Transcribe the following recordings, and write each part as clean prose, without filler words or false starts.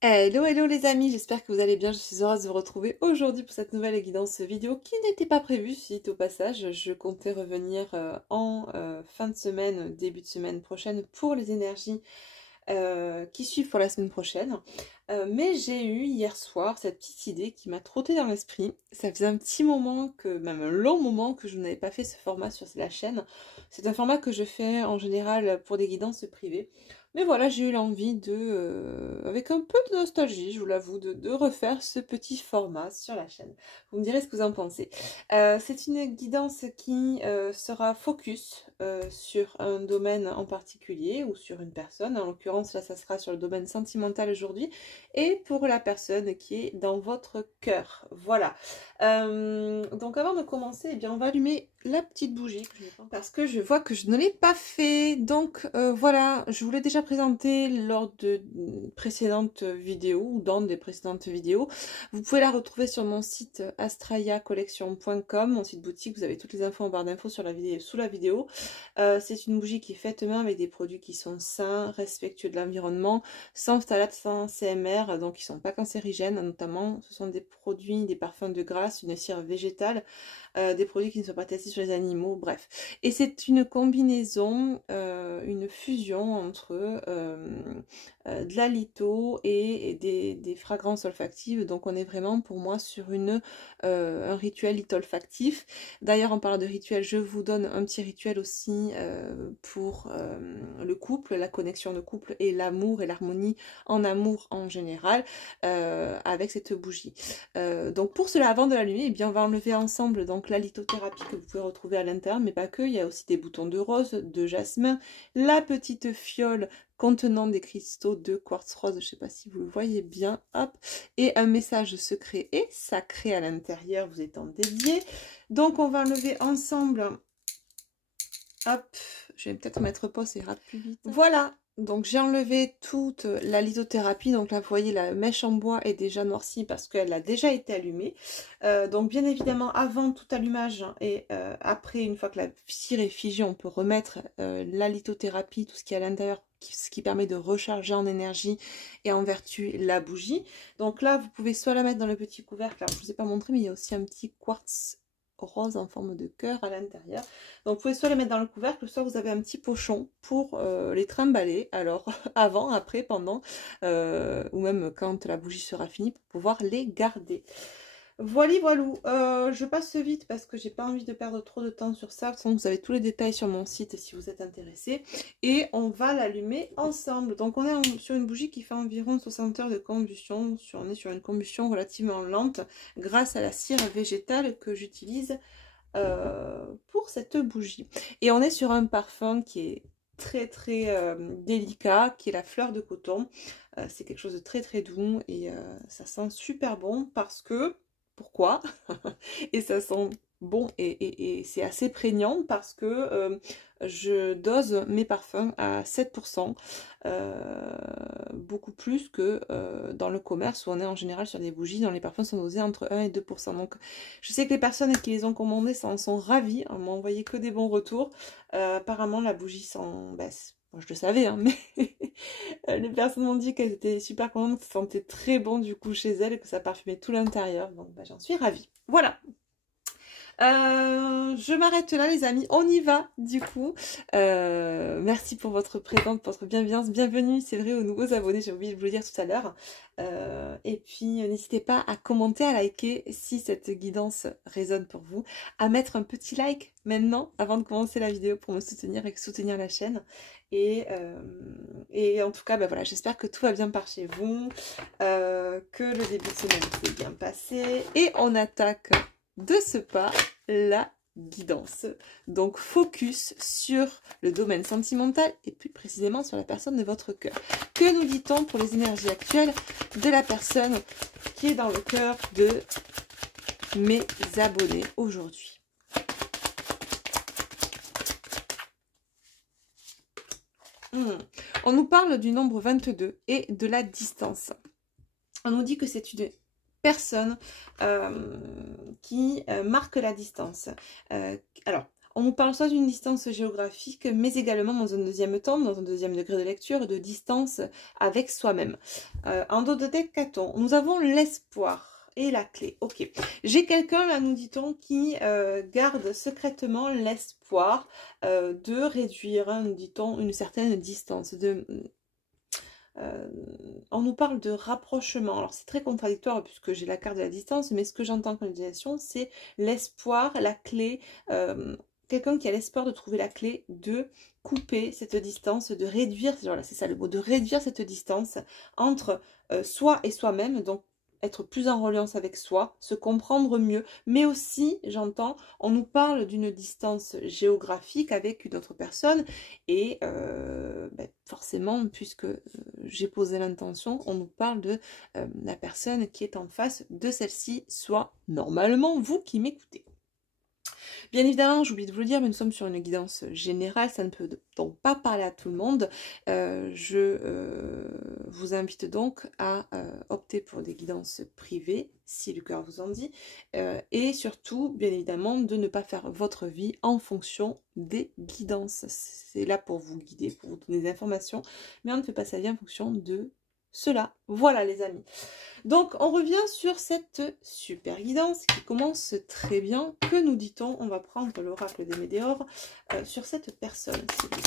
Hello, hello les amis, j'espère que vous allez bien, je suis heureuse de vous retrouver aujourd'hui pour cette nouvelle guidance vidéo qui n'était pas prévue suite au passage. Je comptais revenir en fin de semaine, début de semaine prochaine pour les énergies qui suivent pour la semaine prochaine. Mais j'ai eu hier soir cette petite idée qui m'a trotté dans l'esprit. Ça faisait un petit moment, même un long moment que je n'avais pas fait ce format sur la chaîne. C'est un format que je fais en général pour des guidances privées. Mais voilà, j'ai eu l'envie avec un peu de nostalgie, je vous l'avoue, de refaire ce petit format sur la chaîne. Vous me direz ce que vous en pensez. C'est une guidance qui sera focus sur un domaine en particulier ou sur une personne. En l'occurrence, là, ça sera sur le domaine sentimental aujourd'hui. Et pour la personne qui est dans votre cœur. Voilà. Donc avant de commencer, eh bien, on va allumer la petite bougie parce que je vois que je ne l'ai pas fait. Donc voilà, je vous l'ai déjà présenté lors de précédentes vidéos ou dans des précédentes vidéos. Vous pouvez la retrouver sur mon site astrayacollection.com, mon site boutique. Vous avez toutes les infos en barre d'infos sur la vidéo, sous la vidéo. C'est une bougie qui est faite main avec des produits qui sont sains, respectueux de l'environnement, sans phtalates, sans CMR, donc ils ne sont pas cancérigènes. Notamment, ce sont des produits, des parfums de grâce, une cire végétale, des produits qui ne sont pas testés sur les animaux, bref. Et c'est une combinaison, une fusion entre de la litho et des fragrances olfactives. Donc on est vraiment pour moi sur un rituel litho-olfactif. D'ailleurs, en parlant de rituel, je vous donne un petit rituel aussi pour le couple, la connexion de couple et l'amour et l'harmonie en amour en général avec cette bougie. Donc pour cela, avant de l'allumer, eh bien on va enlever ensemble donc la lithothérapie que vous pouvez retrouver à l'intérieur, mais pas que. Il y a aussi des boutons de rose, de jasmin, la petite fiole contenant des cristaux de quartz rose, je ne sais pas si vous le voyez bien, hop, et un message secret et sacré à l'intérieur, vous étant dédié. Donc on va enlever ensemble, hop, je vais peut-être mettre pause, ça ira plus vite. Voilà, donc j'ai enlevé toute la lithothérapie, donc là vous voyez la mèche en bois est déjà noircie parce qu'elle a déjà été allumée. Donc bien évidemment avant tout allumage et après une fois que la cire est figée, on peut remettre la lithothérapie, tout ce qui est à l'intérieur, ce qui permet de recharger en énergie et en vertu la bougie. Donc là vous pouvez soit la mettre dans le petit couvercle, alors je ne vous ai pas montré mais il y a aussi un petit quartz rose en forme de cœur à l'intérieur. Donc vous pouvez soit les mettre dans le couvercle, soit vous avez un petit pochon pour les trimballer, alors avant, après, pendant, ou même quand la bougie sera finie pour pouvoir les garder. Voilà, voilou, je passe vite parce que j'ai pas envie de perdre trop de temps sur ça. De toute façon, vous avez tous les détails sur mon site si vous êtes intéressé. Et on va l'allumer ensemble. Donc on est sur une bougie qui fait environ 60 heures de combustion. On est sur une combustion relativement lente grâce à la cire végétale que j'utilise pour cette bougie. Et on est sur un parfum qui est très délicat, qui est la fleur de coton. C'est quelque chose de très doux et ça sent super bon parce que... Pourquoi? Et ça sent bon et c'est assez prégnant parce que je dose mes parfums à 7%, beaucoup plus que dans le commerce où on est en général sur des bougies dont les parfums sont dosés entre 1 et 2%. Donc je sais que les personnes qui les ont commandées en sont ravies, on m'a envoyé que des bons retours. Apparemment la bougie sent... Moi, je le savais, hein, mais les personnes m'ont dit qu'elles étaient super contentes, que ça sentait très bon du coup chez elles et que ça parfumait tout l'intérieur. Donc j'en suis ravie. Voilà. Je m'arrête là les amis, on y va du coup. Merci pour votre présence, pour votre bienveillance, bienvenue c'est vrai aux nouveaux abonnés, j'ai oublié de vous le dire tout à l'heure. Et puis n'hésitez pas à commenter, à liker si cette guidance résonne pour vous, à mettre un petit like maintenant avant de commencer la vidéo pour me soutenir et soutenir la chaîne. Et en tout cas voilà, j'espère que tout va bien par chez vous, que le début de semaine s'est bien passé et on attaque de ce pas la guidance. Donc focus sur le domaine sentimental et plus précisément sur la personne de votre cœur. Que nous dit-on pour les énergies actuelles de la personne qui est dans le cœur de mes abonnés aujourd'hui? On nous parle du nombre 22 et de la distance. On nous dit que c'est une personne qui marque la distance. Alors, On nous parle soit d'une distance géographique, mais également dans un deuxième temps, dans un deuxième degré de lecture, de distance avec soi-même. En dos de deck, qu'a-t-on? Nous avons l'espoir et la clé. Ok. J'ai quelqu'un, là, nous dit-on, qui garde secrètement l'espoir de réduire, hein, nous dit-on, une certaine distance. On nous parle de rapprochement. Alors c'est très contradictoire puisque j'ai la carte de la distance, mais ce que j'entends comme utilisation, c'est l'espoir, la clé, quelqu'un qui a l'espoir de trouver la clé, de couper cette distance, de réduire, voilà, c'est ça le mot, de réduire cette distance entre soi et soi-même, donc être plus en reliance avec soi, se comprendre mieux, mais aussi, j'entends, on nous parle d'une distance géographique avec une autre personne, et forcément, puisque j'ai posé l'intention, on nous parle de la personne qui est en face de celle-ci, soit normalement vous qui m'écoutez. Bien évidemment, j'oublie de vous le dire, mais nous sommes sur une guidance générale, ça ne peut donc pas parler à tout le monde. Je vous invite donc à opter pour des guidances privées, si le cœur vous en dit, et surtout, bien évidemment, de ne pas faire votre vie en fonction des guidances. C'est là pour vous guider, pour vous donner des informations, mais on ne fait pas sa vie en fonction de cela. Voilà les amis. Donc on revient sur cette super guidance qui commence très bien. Que nous dit-on? On va prendre l'oracle des Médéores sur cette personne, s'il vous plaît.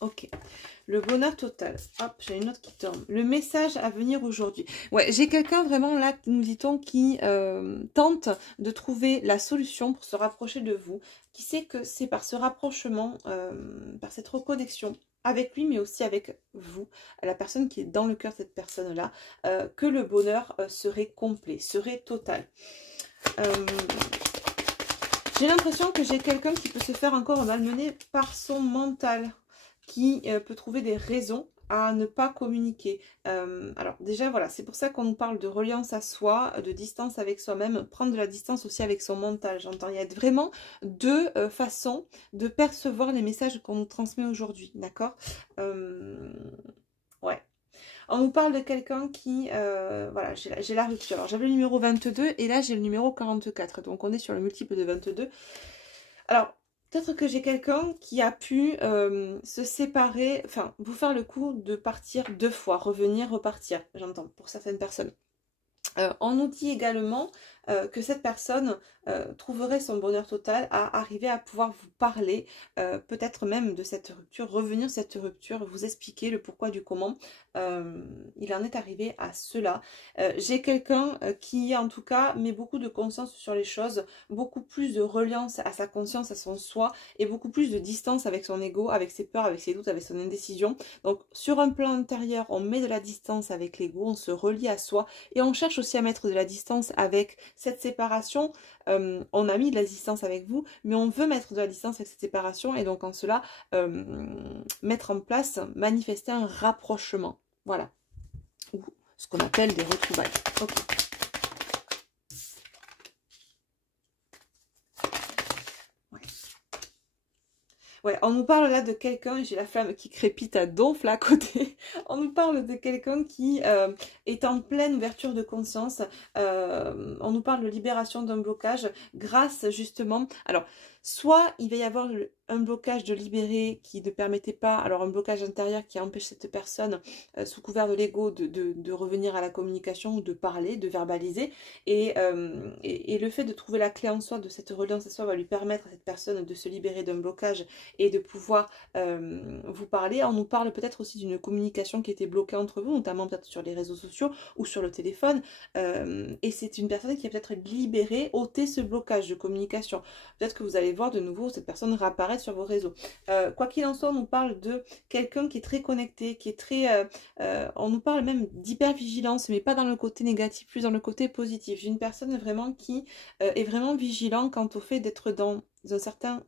Ok. Le bonheur total. Hop, j'ai une autre qui tombe. Le message à venir aujourd'hui. Ouais, j'ai quelqu'un vraiment là, nous dit-on, qui tente de trouver la solution pour se rapprocher de vous. Qui sait que c'est par ce rapprochement, par cette reconnexion avec lui, mais aussi avec vous, la personne qui est dans le cœur de cette personne-là, que le bonheur serait complet, serait total. J'ai l'impression que j'ai quelqu'un qui peut se faire encore malmener par son mental, qui peut trouver des raisons à ne pas communiquer. Alors déjà, voilà, c'est pour ça qu'on nous parle de reliance à soi, de distance avec soi-même, prendre de la distance aussi avec son mental, j'entends. Il y a vraiment deux façons de percevoir les messages qu'on nous transmet aujourd'hui, d'accord? Ouais. On nous parle de quelqu'un qui, voilà, j'ai la rupture. Alors j'avais le numéro 22 et là j'ai le numéro 44, donc on est sur le multiple de 22. Alors, peut-être que j'ai quelqu'un qui a pu se séparer, enfin, vous faire le coup de partir 2 fois, revenir, repartir, j'entends, pour certaines personnes. On nous dit également que cette personne trouverait son bonheur total à arriver à pouvoir vous parler, peut-être même de cette rupture, revenir sur cette rupture, vous expliquer le pourquoi du comment. Il en est arrivé à cela. J'ai quelqu'un qui en tout cas met beaucoup de conscience sur les choses, beaucoup plus de reliance à sa conscience, à son soi, et beaucoup plus de distance avec son ego, avec ses peurs, avec ses doutes, avec son indécision. Donc sur un plan intérieur, on met de la distance avec l'ego, on se relie à soi, et on cherche aussi à mettre de la distance avec cette séparation. On a mis de la distance avec vous, mais on veut mettre de la distance avec cette séparation, et donc en cela mettre en place, manifester un rapprochement, voilà, ou ce qu'on appelle des retrouvailles. Ok. Ouais, on nous parle là de quelqu'un, j'ai la flamme qui crépite à donf là à côté, on nous parle de quelqu'un qui est en pleine ouverture de conscience, on nous parle de libération d'un blocage grâce justement, alors soit il va y avoir un blocage de libérer qui ne permettait pas, alors un blocage intérieur qui empêche cette personne sous couvert de l'ego de revenir à la communication, de parler, de verbaliser, et le fait de trouver la clé en soi de cette reliance à soi va lui permettre à cette personne de se libérer d'un blocage et de pouvoir vous parler. On nous parle peut-être aussi d'une communication qui était bloquée entre vous, notamment peut-être sur les réseaux sociaux ou sur le téléphone, et c'est une personne qui a peut-être libéré, ôté ce blocage de communication. Peut-être que vous allez voir de nouveau cette personne réapparaître sur vos réseaux. Quoi qu'il en soit, on nous parle de quelqu'un qui est très connecté, qui est très... on nous parle même d'hypervigilance, mais pas dans le côté négatif, plus dans le côté positif. J'ai une personne vraiment qui est vraiment vigilant quant au fait d'être dans un certain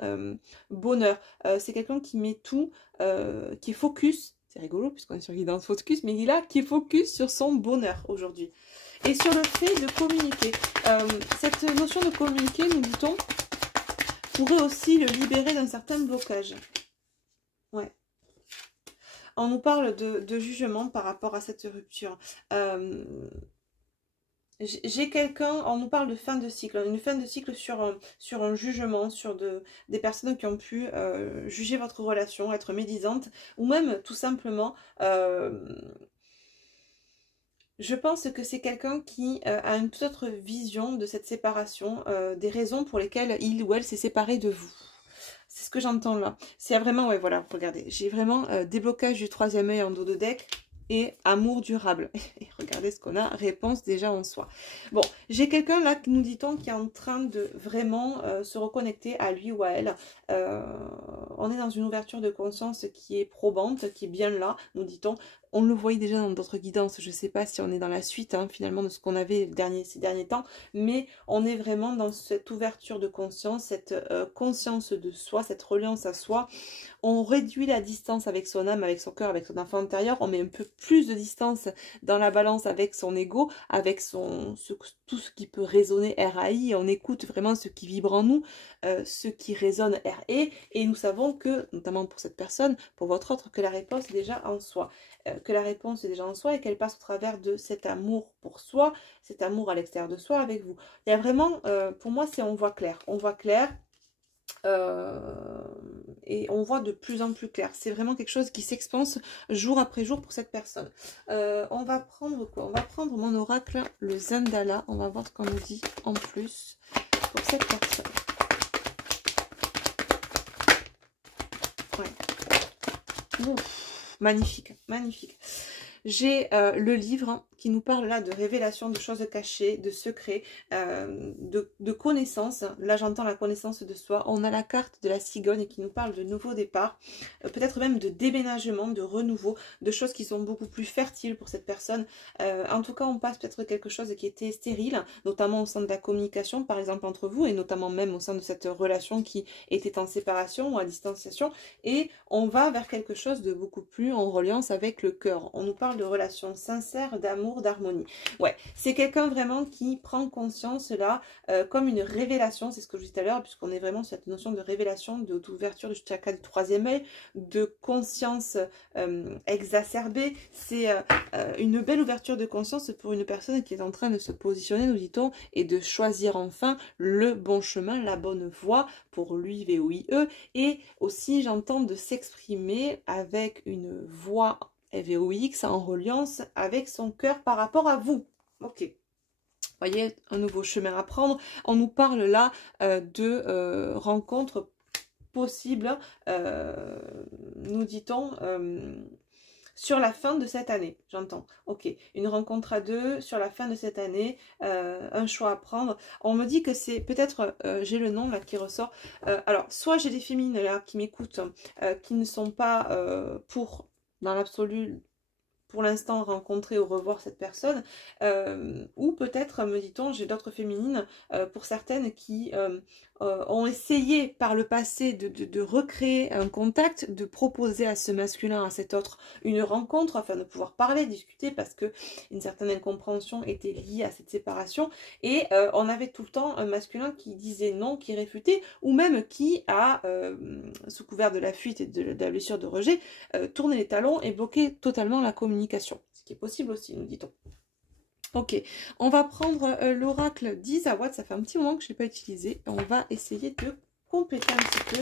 bonheur. C'est quelqu'un qui met tout, qui est focus, c'est rigolo puisqu'on est sur guidance focus, mais il est là qui est focus sur son bonheur aujourd'hui. Et sur le fait de communiquer. Cette notion de communiquer, nous dit-on, pourrait aussi le libérer d'un certain blocage. Ouais. On nous parle de jugement par rapport à cette rupture. J'ai quelqu'un, on nous parle de fin de cycle, une fin de cycle sur un jugement, sur des personnes qui ont pu juger votre relation, être médisantes, ou même tout simplement, je pense que c'est quelqu'un qui a une toute autre vision de cette séparation, des raisons pour lesquelles il ou elle s'est séparé de vous. C'est ce que j'entends là. C'est vraiment, ouais, voilà, regardez, j'ai vraiment déblocage du troisième œil en dos de deck et amour durable. Et regardez ce qu'on a, réponse déjà en soi. Bon, j'ai quelqu'un là, nous dit-on, qui est en train de vraiment se reconnecter à lui ou à elle. On est dans une ouverture de conscience qui est probante, qui est bien là, nous dit-on. On le voyait déjà dans d'autres guidances, je ne sais pas si on est dans la suite hein, finalement de ce qu'on avait ces derniers temps, mais on est vraiment dans cette ouverture de conscience, cette conscience de soi, cette reliance à soi. On réduit la distance avec son âme, avec son cœur, avec son enfant intérieur, on met un peu plus de distance dans la balance avec son ego, avec tout ce qui peut résonner RAI, on écoute vraiment ce qui vibre en nous, ce qui résonne RE, et nous savons que, notamment pour cette personne, pour votre autre, que la réponse est déjà en soi. Et qu'elle passe au travers de cet amour pour soi, cet amour à l'extérieur de soi avec vous. Il y a vraiment, pour moi, c'est on voit clair. On voit clair et on voit de plus en plus clair. C'est vraiment quelque chose qui s'expanse jour après jour pour cette personne. On va prendre quoi? On va prendre mon oracle, le Zendala. On va voir ce qu'on nous dit en plus pour cette personne. Ouais. Ouf, magnifique, magnifique. J'ai le livre qui nous parle là de révélation, de choses cachées, de secrets, de connaissances. Là, j'entends la connaissance de soi. On a la carte de la cigogne qui nous parle de nouveau départ, peut-être même de déménagement, de renouveau, de choses qui sont beaucoup plus fertiles pour cette personne. En tout cas, on passe peut-être quelque chose qui était stérile, notamment au sein de la communication, par exemple, entre vous, et notamment même au sein de cette relation qui était en séparation ou à distanciation. Et on va vers quelque chose de beaucoup plus en reliance avec le cœur. On nous parle de relations sincères, d'amour, d'harmonie. Ouais, c'est quelqu'un vraiment qui prend conscience là comme une révélation, c'est ce que je disais tout à l'heure, puisqu'on est vraiment sur cette notion de révélation, d'ouverture du chakra du troisième œil, de conscience exacerbée. C'est une belle ouverture de conscience pour une personne qui est en train de se positionner, nous dit-on, et de choisir enfin le bon chemin, la bonne voie pour lui, VOIE, et aussi j'entends de s'exprimer avec une voix VOX en reliance avec son cœur par rapport à vous. Ok. Voyez, un nouveau chemin à prendre. On nous parle là de rencontres possibles, nous dit-on, sur la fin de cette année, j'entends. Ok, une rencontre à deux sur la fin de cette année, un choix à prendre. On me dit que c'est peut-être, j'ai le nom là qui ressort. Alors, soit j'ai des féminines là qui m'écoutent, qui ne sont pas pour, dans l'absolu, pour l'instant rencontrer ou revoir cette personne, ou peut-être, me dit-on, j'ai d'autres féminines, pour certaines qui ont essayé par le passé de recréer un contact, de proposer à ce masculin, à cet autre, une rencontre afin de pouvoir parler, discuter, parce que une certaine incompréhension était liée à cette séparation, et on avait tout le temps un masculin qui disait non, qui réfutait, ou même qui a, sous couvert de la fuite et de la blessure de rejet, tourné les talons et bloqué totalement la communication, ce qui est possible aussi, nous dit-on. Ok, on va prendre l'oracle d'Izawa, ça fait un petit moment que je ne l'ai pas utilisé. On va essayer de compléter un petit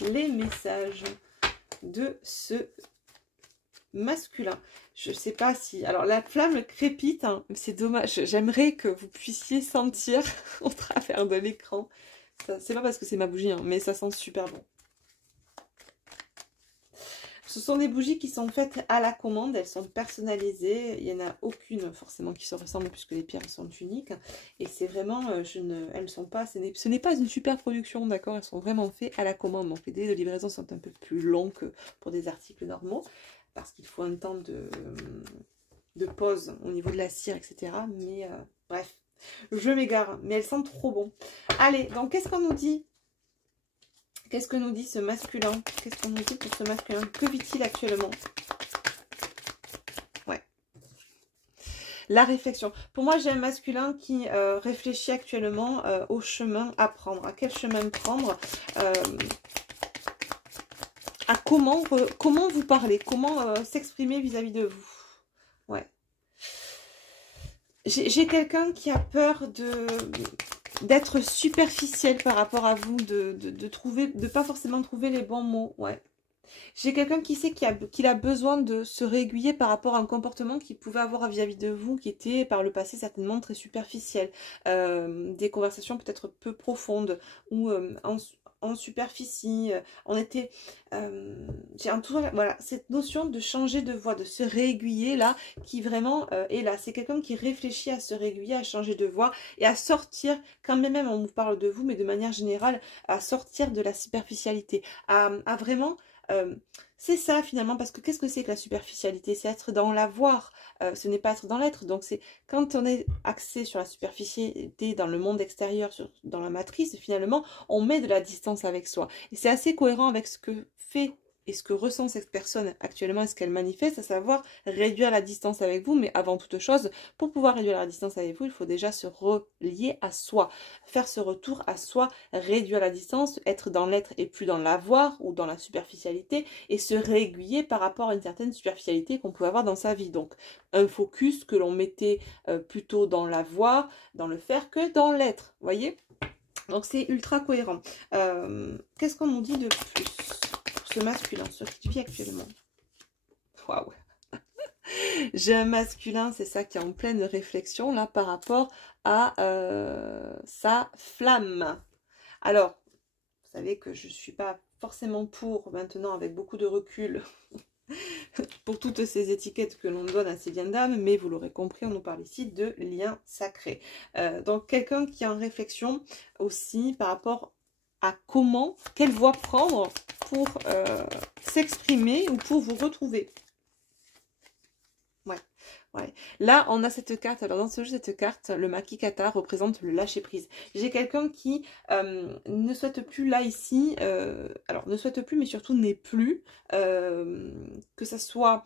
peu les messages de ce masculin. Je ne sais pas si... Alors la flamme crépite, hein, c'est dommage. J'aimerais que vous puissiez sentir au travers de l'écran. C'est pas parce que c'est ma bougie, hein, mais ça sent super bon. Ce sont des bougies qui sont faites à la commande, elles sont personnalisées, il n'y en a aucune forcément qui se ressemble puisque les pierres sont uniques. Et c'est vraiment, elles ne sont pas, ce n'est pas une super production, d'accord, elles sont vraiment faites à la commande. Donc les délais de livraison sont un peu plus longs que pour des articles normaux, parce qu'il faut un temps de pause au niveau de la cire, etc. Mais bref, je m'égare, mais elles sentent trop bon. Allez, donc qu'est-ce qu'on nous dit ? Qu'est-ce que nous dit ce masculin? Qu'est-ce qu'on nous dit pour ce masculin? Que vit-il actuellement? Ouais. La réflexion. Pour moi, j'ai un masculin qui réfléchit actuellement au chemin à prendre. À quel chemin prendre? à comment vous parler, comment s'exprimer vis-à-vis de vous. Ouais. J'ai quelqu'un qui a peur d'être superficiel par rapport à vous, de pas forcément trouver les bons mots. Ouais. J'ai quelqu'un qui sait qu'il a besoin de se réaiguiller par rapport à un comportement qu'il pouvait avoir vis-à-vis de vous, qui était par le passé certainement très superficiel. Des conversations peut-être peu profondes, ou en superficie. On était... j'ai en tout cas, voilà, cette notion de changer de voix, de se réaiguiller là, qui vraiment est là. C'est quelqu'un qui réfléchit à se réaiguiller, à changer de voix et à sortir, quand même on vous parle de vous, mais de manière générale, à sortir de la superficialité, à vraiment... c'est ça finalement, parce que qu'est-ce que c'est que la superficialité? C'est être dans l'avoir, ce n'est pas être dans l'être. Donc c'est quand on est axé sur la superficialité dans le monde extérieur, dans la matrice, finalement, on met de la distance avec soi. Et c'est assez cohérent avec ce que fait et ce que ressent cette personne actuellement et ce qu'elle manifeste, à savoir réduire la distance avec vous. Mais avant toute chose, pour pouvoir réduire la distance avec vous, il faut déjà se relier à soi, faire ce retour à soi, réduire la distance, être dans l'être et plus dans l'avoir ou dans la superficialité, et se réaiguiller par rapport à une certaine superficialité qu'on pouvait avoir dans sa vie. Donc un focus que l'on mettait plutôt dans l'avoir, dans le faire, que dans l'être, voyez. Donc c'est ultra cohérent. Qu'est-ce qu'on nous dit de plus pour ce masculin, ce qui vit actuellement? Waouh. J'ai un masculin, c'est ça, qui est en pleine réflexion là par rapport à sa flamme. Alors, vous savez que je ne suis pas forcément pour, maintenant avec beaucoup de recul, pour toutes ces étiquettes que l'on donne à ces liens d'âme, mais vous l'aurez compris, on nous parle ici de liens sacrés. Donc quelqu'un qui est en réflexion aussi par rapport à quelle voie prendre pour s'exprimer ou pour vous retrouver. Ouais. Ouais. Là, on a cette carte. Alors, dans ce jeu, cette carte, le Makikata représente le lâcher-prise. J'ai quelqu'un qui ne souhaite plus là, ici, alors ne souhaite plus, mais surtout n'est plus, que ça soit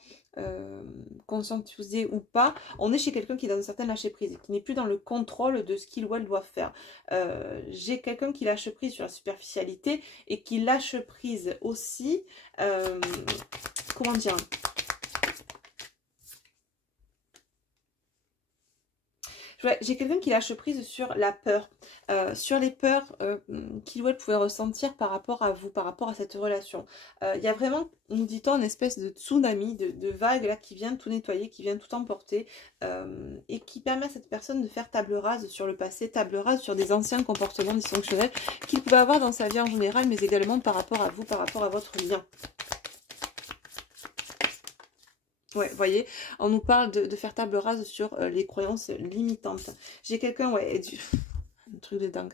conscientisé ou pas. On est chez quelqu'un qui est dans un certain lâcher-prise, qui n'est plus dans le contrôle de ce qu'il ou elle doit faire. J'ai quelqu'un qui lâche prise sur la superficialité et qui lâche prise aussi, comment dire ? J'ai quelqu'un qui lâche prise sur la peur, sur les peurs qu'il ou elle pouvait ressentir par rapport à vous, par rapport à cette relation. Il y a vraiment, nous dit-on, une espèce de tsunami, de vague là qui vient tout nettoyer, qui vient tout emporter et qui permet à cette personne de faire table rase sur le passé, table rase sur des anciens comportements dysfonctionnels qu'il pouvait avoir dans sa vie en général, mais également par rapport à vous, par rapport à votre lien. Ouais, vous voyez, on nous parle de faire table rase sur les croyances limitantes. J'ai quelqu'un, ouais, un truc de dingue.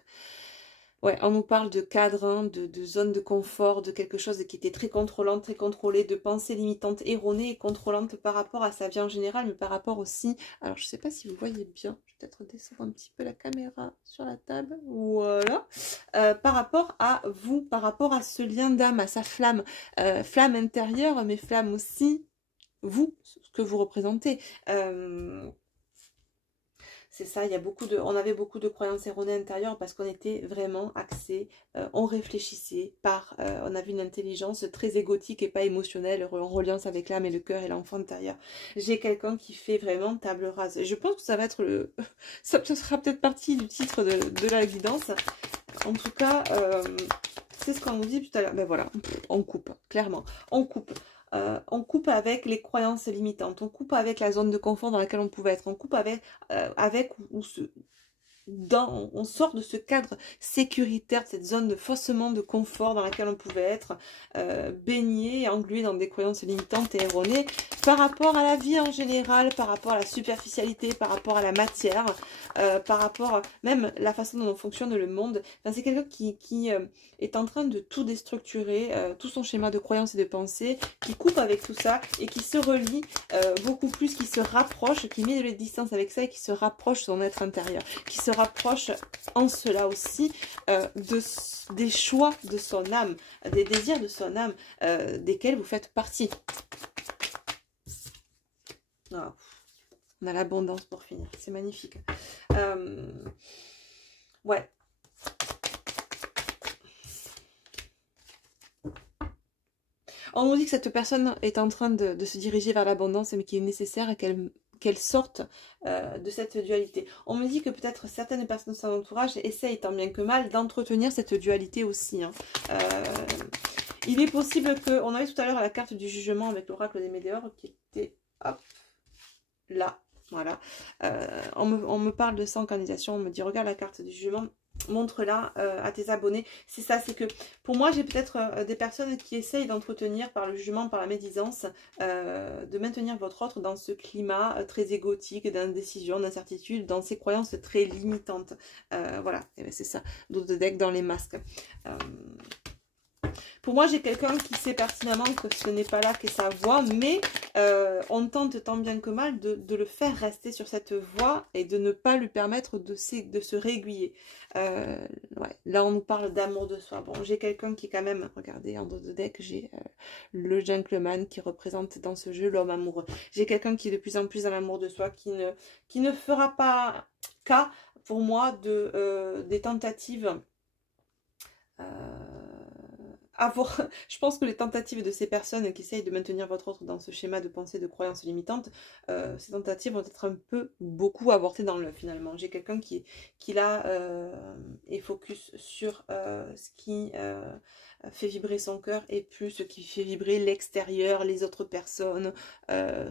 Ouais, on nous parle de cadre, hein, de zone de confort, de quelque chose qui était très contrôlante, très contrôlé, de pensées limitantes, erronées et contrôlantes par rapport à sa vie en général, mais par rapport aussi... Alors, je ne sais pas si vous voyez bien, je vais peut-être descendre un petit peu la caméra sur la table, voilà. Par rapport à vous, par rapport à ce lien d'âme, à sa flamme, flamme intérieure, mais flamme aussi... vous, ce que vous représentez. C'est ça, il y a on avait beaucoup de croyances erronées intérieures parce qu'on était vraiment axé, on réfléchissait on avait une intelligence très égotique et pas émotionnelle, en reliance avec l'âme et le cœur et l'enfant intérieur. J'ai quelqu'un qui fait vraiment table rase. Et je pense que ça va être ça sera peut-être partie du titre de la guidance. En tout cas, c'est ce qu'on nous dit tout à l'heure. Ben voilà, on coupe, clairement. On coupe avec les croyances limitantes, on coupe avec la zone de confort dans laquelle on pouvait être, on coupe avec on sort de ce cadre sécuritaire, de cette zone de faussement de confort dans laquelle on pouvait être baigné, englué dans des croyances limitantes et erronées par rapport à la vie en général, par rapport à la superficialité, par rapport à la matière, par rapport même la façon dont fonctionne le monde. Enfin, c'est quelqu'un qui est en train de tout déstructurer, tout son schéma de croyances et de pensée, qui coupe avec tout ça et qui se relie beaucoup plus, qui se rapproche, qui met de la distance avec ça et qui se rapproche de son être intérieur, qui se rapproche en cela aussi des choix de son âme, des désirs de son âme, desquels vous faites partie. Oh, on a l'abondance pour finir, c'est magnifique. Ouais. On nous dit que cette personne est en train de se diriger vers l'abondance, mais qu'il est nécessaire qu'elle sorte de cette dualité. On me dit que peut-être certaines personnes de son entourage essayent tant bien que mal d'entretenir cette dualité aussi. Hein. Il est possible que... On avait tout à l'heure la carte du jugement avec l'oracle des météores qui était... Hop, là, voilà. On me parle de ça en canalisation, on me dit regarde la carte du jugement, montre-la à tes abonnés. C'est ça, c'est que pour moi j'ai peut-être des personnes qui essayent d'entretenir par le jugement, par la médisance, de maintenir votre autre dans ce climat très égotique, d'indécision, d'incertitude, dans ces croyances très limitantes. Voilà, c'est ça, d'autres decks dans les masques. Pour moi, j'ai quelqu'un qui sait pertinemment que ce n'est pas là qu'est sa voie, mais on tente tant bien que mal de le faire rester sur cette voie et de ne pas lui permettre de se réaiguiller. Ouais, là, on nous parle d'amour de soi. Bon, j'ai quelqu'un qui est quand même, regardez, en dos de deck, j'ai le gentleman qui représente dans ce jeu l'homme amoureux. J'ai quelqu'un qui est de plus en plus dans l'amour de soi, qui ne fera pas cas, pour moi, des tentatives... je pense que les tentatives de ces personnes qui essayent de maintenir votre autre dans ce schéma de pensée, de croyances limitantes, ces tentatives vont être un peu beaucoup avortées dans l'œuf finalement. J'ai quelqu'un qui là est focus sur ce qui fait vibrer son cœur et plus ce qui fait vibrer l'extérieur, les autres personnes,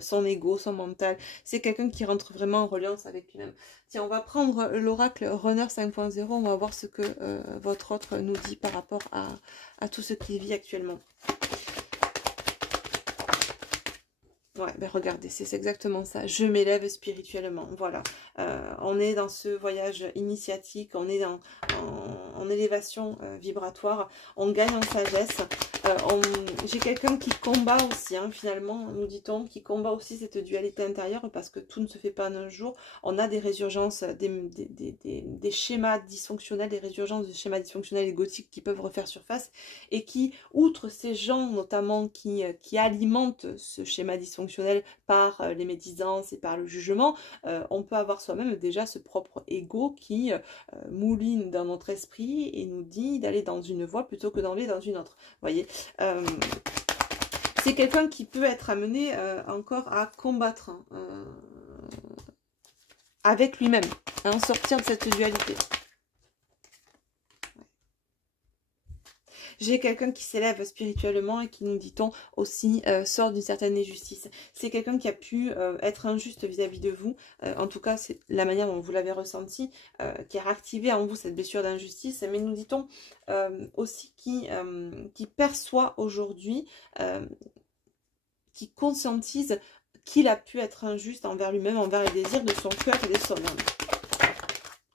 son ego, son mental. C'est quelqu'un qui rentre vraiment en reliance avec lui-même. Tiens, on va prendre l'oracle Runner 5.0, on va voir ce que votre autre nous dit par rapport à tout ce qu'il vit actuellement. Ouais, ben regardez, c'est exactement ça. Je m'élève spirituellement, voilà. On est dans ce voyage initiatique, on est en élévation vibratoire, on gagne en sagesse. J'ai quelqu'un qui combat aussi, hein, finalement, nous dit-on, qui combat aussi cette dualité intérieure parce que tout ne se fait pas en un jour. On a des résurgences, des schémas dysfonctionnels, des résurgences de schémas dysfonctionnels et gothiques qui peuvent refaire surface et qui, outre ces gens notamment qui alimentent ce schéma dysfonctionnel par les médisances et par le jugement, on peut avoir soi-même déjà ce propre ego qui mouline dans notre esprit et nous dit d'aller dans une voie plutôt que d'aller dans une autre. Vous voyez, c'est quelqu'un qui peut être amené encore à combattre avec lui-même, à en sortir de cette dualité. J'ai quelqu'un qui s'élève spirituellement et qui, nous dit-on, aussi sort d'une certaine injustice. C'est quelqu'un qui a pu être injuste vis-à-vis de vous. En tout cas, c'est la manière dont vous l'avez ressenti, qui a réactivé en vous cette blessure d'injustice. Mais nous dit-on aussi qui perçoit aujourd'hui, qui conscientise qu'il a pu être injuste envers lui-même, envers les désirs de son cœur et de son âme.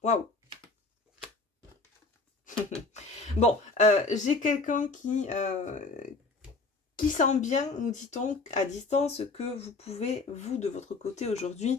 Waouh! Bon, j'ai quelqu'un qui sent bien, nous dit-on, à distance, que vous pouvez, vous, de votre côté aujourd'hui,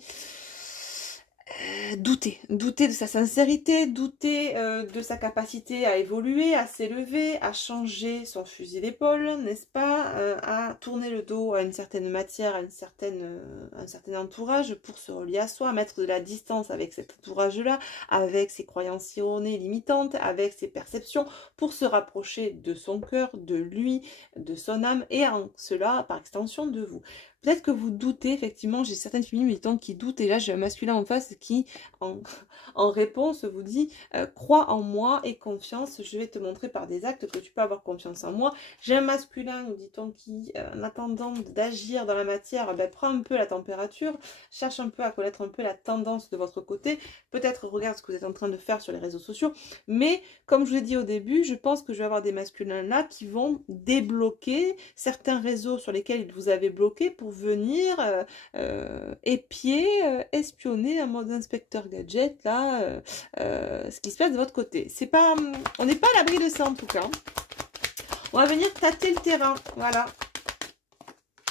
douter de sa sincérité, douter de sa capacité à évoluer, à s'élever, à changer son fusil d'épaule, n'est-ce pas, à tourner le dos à une certaine matière, à un certain entourage pour se relier à soi, à mettre de la distance avec cet entourage-là, avec ses croyances erronées, limitantes, avec ses perceptions, pour se rapprocher de son cœur, de lui, de son âme, et en cela, par extension, de vous. Peut-être que vous doutez, effectivement, j'ai certaines filles militantes qui doutent, et là j'ai un masculin en face qui, en réponse, vous dit crois en moi et confiance, je vais te montrer par des actes que tu peux avoir confiance en moi. J'ai un masculin, nous dit-on, qui, en attendant d'agir dans la matière, prend un peu la température, cherche un peu à connaître un peu la tendance de votre côté, peut-être regarde ce que vous êtes en train de faire sur les réseaux sociaux, mais comme je vous l'ai dit au début, je pense que je vais avoir des masculins là qui vont débloquer certains réseaux sur lesquels ils vous avaient bloqué pour venir épier, espionner en mode inspecteur gadget là ce qui se passe de votre côté. C'est pas, on n'est pas à l'abri de ça en tout cas. On va venir tâter le terrain, voilà.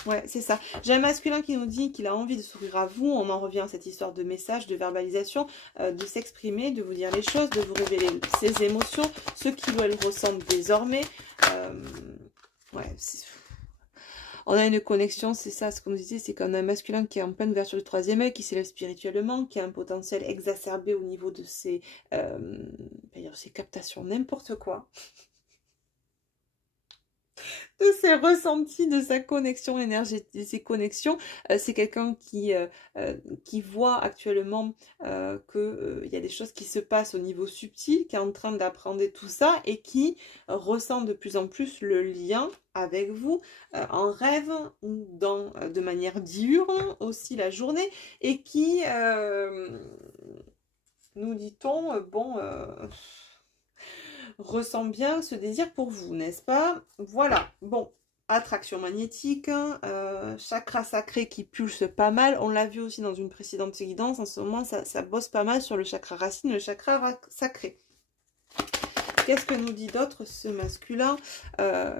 Ouais, c'est ça. J'ai un masculin qui nous dit qu'il a envie de s'ouvrir à vous. On en revient à cette histoire de message, de verbalisation, de s'exprimer, de vous dire les choses, de vous révéler ses émotions, ce qu'il ou elle ressent désormais. Ouais, on a une connexion, c'est ça, ce qu'on nous disait, c'est qu'on a un masculin qui est en pleine ouverture du troisième œil, qui s'élève spirituellement, qui a un potentiel exacerbé au niveau de ses captations, n'importe quoi. de ses ressentis, de sa connexion énergétique, de ses connexions. C'est quelqu'un qui voit actuellement qu'il y a des choses qui se passent au niveau subtil, qui est en train d'apprendre tout ça et qui ressent de plus en plus le lien avec vous en rêve ou de manière diurne aussi la journée et qui, nous dit-on, ressent bien ce désir pour vous, n'est-ce pas? Voilà, bon, attraction magnétique, chakra sacré qui pulse pas mal, on l'a vu aussi dans une précédente guidance, en ce moment ça bosse pas mal sur le chakra racine, le chakra sacré. Qu'est-ce que nous dit d'autre ce masculin?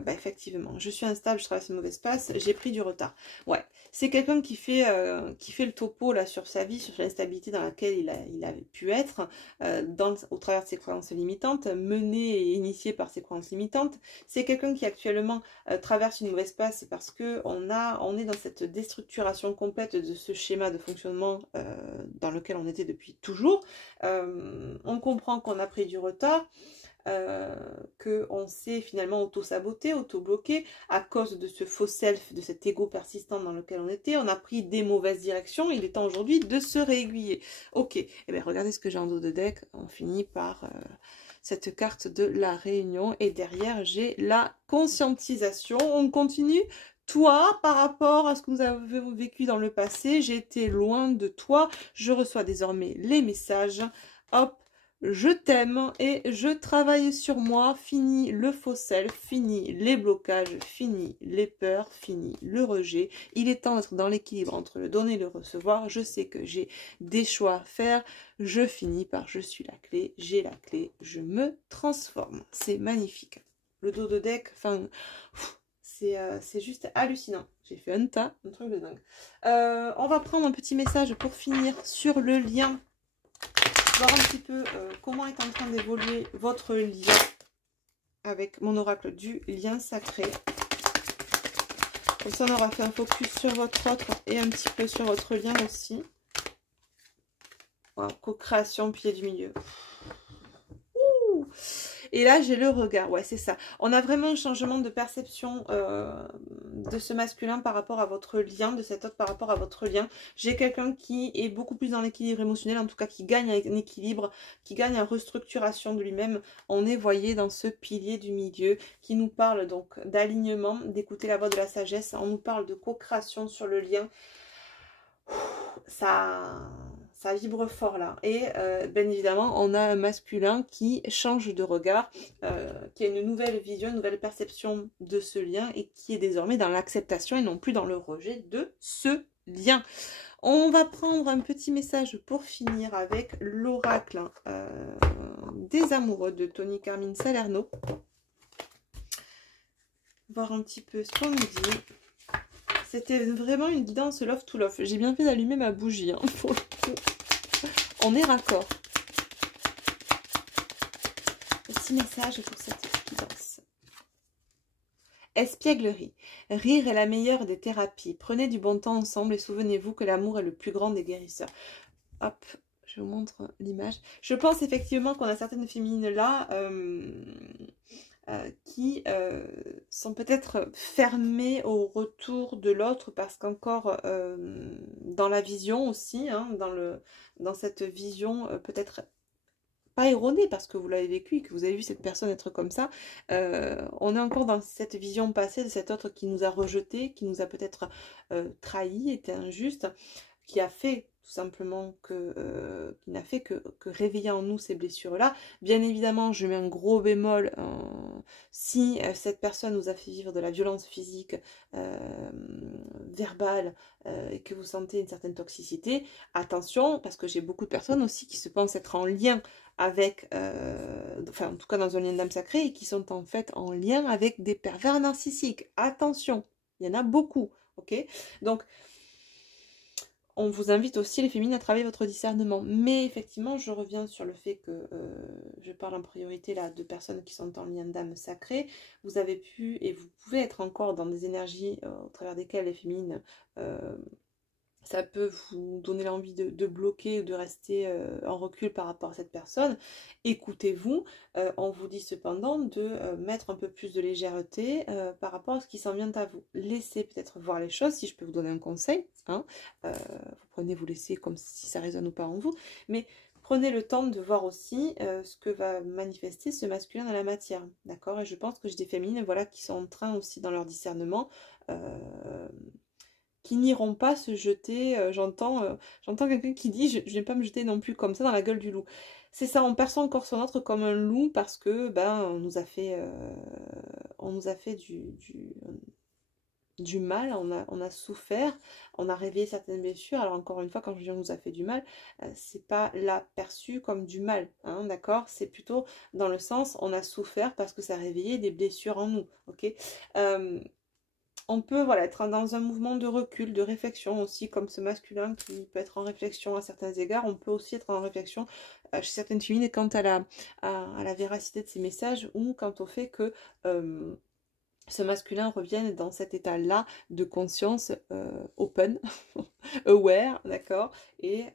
Effectivement, je suis instable, je traverse une mauvaise passe, j'ai pris du retard. Ouais, c'est quelqu'un qui fait le topo là sur sa vie, sur l'instabilité dans laquelle il avait pu être, au travers de ses croyances limitantes, mené et initié par ses croyances limitantes. C'est quelqu'un qui actuellement traverse une mauvaise passe parce que on est dans cette déstructuration complète de ce schéma de fonctionnement dans lequel on était depuis toujours. On comprend qu'on a pris du retard. Qu'on s'est finalement auto-saboté, auto-bloqué à cause de ce faux self, de cet ego persistant dans lequel on était. On a pris des mauvaises directions, il est temps aujourd'hui de se réaiguiller. Ok, et bien regardez ce que j'ai en dos de deck, on finit par cette carte de la réunion et derrière j'ai la conscientisation. On continue. Toi, par rapport à ce que vous avez vécu dans le passé, j'ai été loin de toi, je reçois désormais les messages. Hop, je t'aime et je travaille sur moi, fini le faux self, fini les blocages, fini les peurs, fini le rejet. Il est temps d'être dans l'équilibre entre le donner et le recevoir. Je sais que j'ai des choix à faire. Je finis par je suis la clé, j'ai la clé, je me transforme. C'est magnifique. Le dos de deck, enfin, c'est juste hallucinant. J'ai fait un truc de dingue. On va prendre un petit message pour finir sur le lien. Voir un petit peu comment est en train d'évoluer votre lien avec mon oracle du lien sacré. Comme ça, on aura fait un focus sur votre autre et un petit peu sur votre lien aussi. Voilà, co-création, pilier du milieu. Ouh. Et là, j'ai le regard. Ouais, c'est ça. On a vraiment un changement de perception de ce masculin par rapport à votre lien, de cet autre par rapport à votre lien. J'ai quelqu'un qui est beaucoup plus dans l'équilibre émotionnel, en tout cas qui gagne un équilibre, qui gagne en restructuration de lui-même. On est, voyez, dans ce pilier du milieu qui nous parle donc d'alignement, d'écouter la voix de la sagesse. On nous parle de co-création sur le lien. Ça vibre fort là. Et bien évidemment, on a un masculin qui change de regard, qui a une nouvelle vision, une nouvelle perception de ce lien et qui est désormais dans l'acceptation et non plus dans le rejet de ce lien. On va prendre un petit message pour finir avec l'oracle des amoureux de Tony Carmine Salerno. Voir un petit peu ce qu'on nous dit. C'était vraiment une guidance love to love. J'ai bien fait d'allumer ma bougie. Hein, pour le coup. On est raccord. Petit message pour cette guidance. Espièglerie. Rire est la meilleure des thérapies. Prenez du bon temps ensemble et souvenez-vous que l'amour est le plus grand des guérisseurs. Hop, je vous montre l'image. Je pense effectivement qu'on a certaines féminines là... qui sont peut-être fermés au retour de l'autre parce qu'encore dans la vision aussi, hein, dans cette vision peut-être pas erronée parce que vous l'avez vécu et que vous avez vu cette personne être comme ça, on est encore dans cette vision passée de cet autre qui nous a rejetés, qui nous a peut-être trahi, été injuste, qui a fait tout simplement qui n'a fait que réveiller en nous ces blessures-là. Bien évidemment, je mets un gros bémol si cette personne nous a fait vivre de la violence physique, verbale, et que vous sentez une certaine toxicité. Attention, parce que j'ai beaucoup de personnes aussi qui se pensent être en lien avec, enfin en tout cas dans un lien d'âme sacrée, et qui sont en fait en lien avec des pervers narcissiques. Attention, il y en a beaucoup, ok? Donc, on vous invite aussi, les féminines, à travailler votre discernement. Mais effectivement, je reviens sur le fait que je parle en priorité là de personnes qui sont en lien d'âme sacrée. Vous avez pu et vous pouvez être encore dans des énergies au travers desquelles les féminines Ça peut vous donner l'envie de bloquer ou de rester en recul par rapport à cette personne. Écoutez-vous. On vous dit cependant de mettre un peu plus de légèreté par rapport à ce qui s'en vient à vous. Laissez peut-être voir les choses, si je peux vous donner un conseil. Hein, vous prenez, vous laissez comme si ça résonne ou pas en vous. Mais prenez le temps de voir aussi ce que va manifester ce masculin dans la matière. D'accord? Et je pense que j'ai des féminines, voilà, qui sont en train aussi dans leur discernement qui n'iront pas se jeter. J'entends quelqu'un qui dit je ne vais pas me jeter non plus comme ça dans la gueule du loup. C'est ça, on perçoit encore son autre comme un loup parce que ben on nous a fait du mal, on a souffert, on a réveillé certaines blessures. Alors encore une fois, quand je dis on nous a fait du mal, c'est pas là perçu comme du mal, hein, d'accord? C'est plutôt dans le sens on a souffert parce que ça a réveillé des blessures en nous, ok? On peut voilà, être dans un mouvement de recul, de réflexion aussi, comme ce masculin qui peut être en réflexion à certains égards. On peut aussi être en réflexion chez certaines féminines quant à la véracité de ces messages ou quant au fait que ce masculin revienne dans cet état-là de conscience open, aware, d'accord, et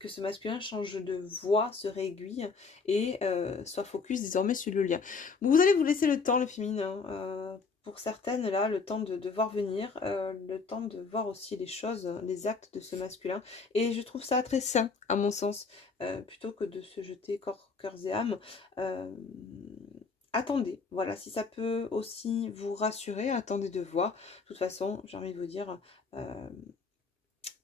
que ce masculin change de voix, se réaiguille et soit focus désormais sur le lien. Vous allez vous laisser le temps, le féminin, pour certaines, là, le temps de voir venir, le temps de voir aussi les choses, les actes de ce masculin. Et je trouve ça très sain, à mon sens, plutôt que de se jeter cœurs et âmes. Attendez, voilà, si ça peut aussi vous rassurer, attendez de voir. De toute façon, j'ai envie de vous dire,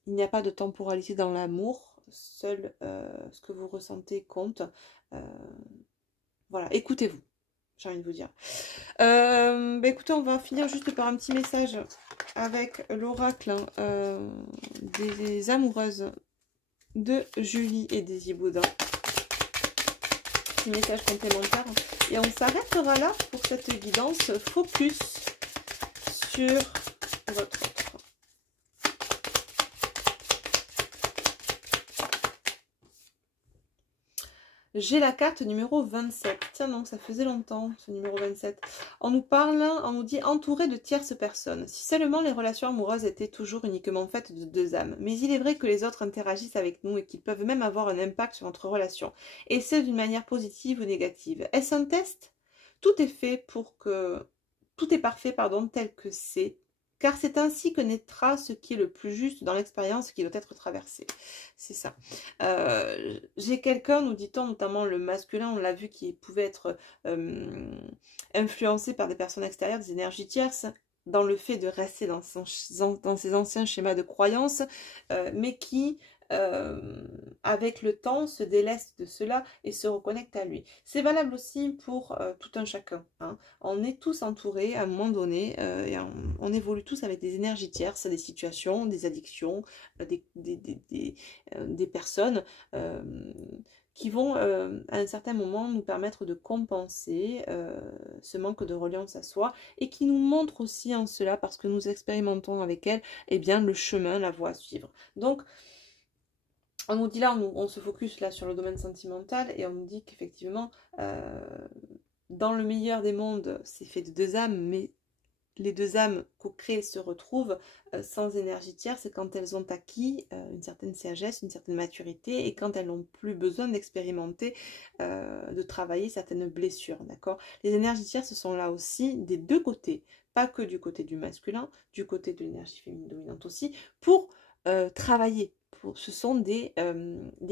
il n'y a pas de temporalité dans l'amour, seul ce que vous ressentez compte. Voilà, écoutez-vous, j'ai envie de vous dire. Bah écoutez, on va finir juste par un petit message avec l'oracle des amoureuses de Julie et Daisy Baudin. Petit message complémentaire. Et on s'arrêtera là pour cette guidance focus sur votre autre. J'ai la carte numéro 27. Tiens donc, ça faisait longtemps ce numéro 27. On nous parle, on nous dit entouré de tierces personnes. Si seulement les relations amoureuses étaient toujours uniquement faites de deux âmes. Mais il est vrai que les autres interagissent avec nous et qu'ils peuvent même avoir un impact sur notre relation. Et ce d'une manière positive ou négative. Est-ce un test? Tout est fait pour que... Tout est parfait, pardon, tel que c'est. Car c'est ainsi que naîtra ce qui est le plus juste dans l'expérience qui doit être traversée. C'est ça. J'ai quelqu'un, nous dit-on, notamment le masculin, on l'a vu, qui pouvait être influencé par des personnes extérieures, des énergies tierces, dans le fait de rester dans ses anciens schémas de croyances, mais qui, avec le temps, se déleste de cela et se reconnecte à lui. C'est valable aussi pour tout un chacun. Hein. On est tous entourés à un moment donné, et on évolue tous avec des énergies tierces, des situations, des addictions, des personnes qui vont à un certain moment nous permettre de compenser ce manque de reliance à soi et qui nous montrent aussi en cela, parce que nous expérimentons avec elles, eh bien, le chemin, la voie à suivre. Donc, on nous dit là, on se focus là sur le domaine sentimental et on nous dit qu'effectivement, dans le meilleur des mondes, c'est fait de deux âmes, mais les deux âmes co-créées se retrouvent sans énergie tierce quand elles ont acquis une certaine sagesse, une certaine maturité et quand elles n'ont plus besoin d'expérimenter, de travailler certaines blessures, d'accord? Les énergies tierces sont là aussi des deux côtés, pas que du côté du masculin, du côté de l'énergie féminine dominante aussi, pour travailler. Ce sont des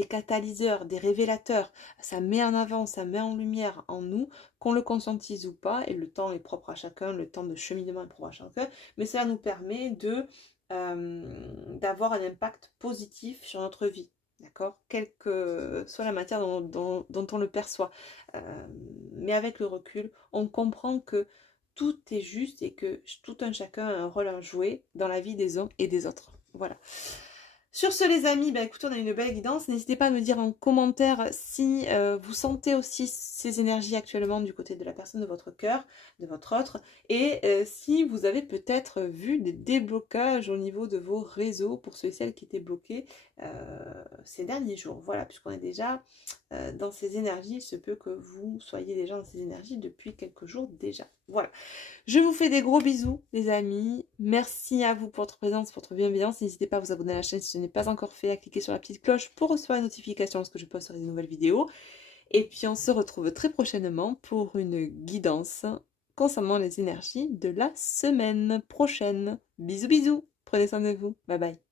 catalyseurs, des révélateurs. Ça met en avant, ça met en lumière en nous, qu'on le conscientise ou pas, et le temps est propre à chacun, le temps de cheminement est propre à chacun, mais cela nous permet d'avoir un impact positif sur notre vie, d'accord? Quelle que soit la matière dont on le perçoit. Mais avec le recul, on comprend que tout est juste et que tout un chacun a un rôle à jouer dans la vie des uns et des autres. Voilà. Sur ce les amis, bah écoutez, on a une belle guidance. N'hésitez pas à me dire en commentaire si vous sentez aussi ces énergies actuellement du côté de la personne de votre cœur, de votre autre, et si vous avez peut-être vu des déblocages au niveau de vos réseaux pour ceux et celles qui étaient bloqués ces derniers jours. Voilà, puisqu'on est déjà dans ces énergies, il se peut que vous soyez déjà dans ces énergies depuis quelques jours déjà. Voilà. Je vous fais des gros bisous, les amis. Merci à vous pour votre présence, pour votre bienveillance. N'hésitez pas à vous abonner à la chaîne si ce n'est pas encore fait, à cliquer sur la petite cloche pour recevoir les notifications lorsque je posterai des nouvelles vidéos. Et puis on se retrouve très prochainement pour une guidance concernant les énergies de la semaine prochaine. Bisous bisous, prenez soin de vous, bye bye.